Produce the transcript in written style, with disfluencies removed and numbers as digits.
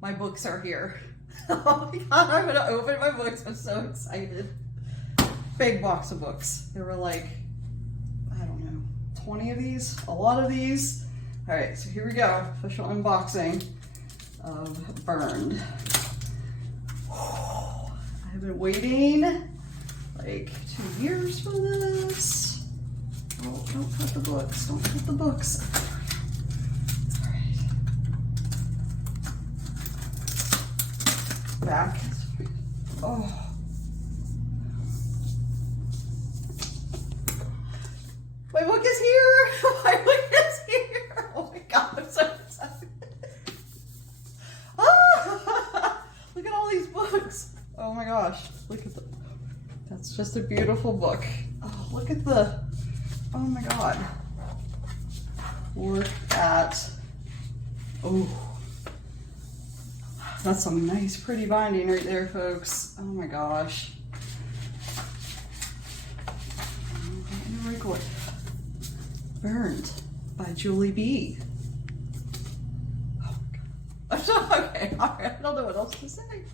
my books are here. Oh my God, I'm gonna open my books. I'm so excited. Big box of books. There were like, I don't know, 20 of these, a lot of these. All right, so here we go. Official unboxing of Burned. I've been waiting like 2 years for this. Oh, don't cut the books, don't cut the books. All right. Back. Oh. My book is here! My book is here! Oh my God, I'm so excited. Ah! Look at all these books. Oh my gosh, look at the, that's just a beautiful book. Oh, look at the, oh my God. Look at, oh. That's some nice pretty binding right there, folks. Oh my gosh. Burned by Julie B. Oh my God. Okay, all right, I don't know what else to say.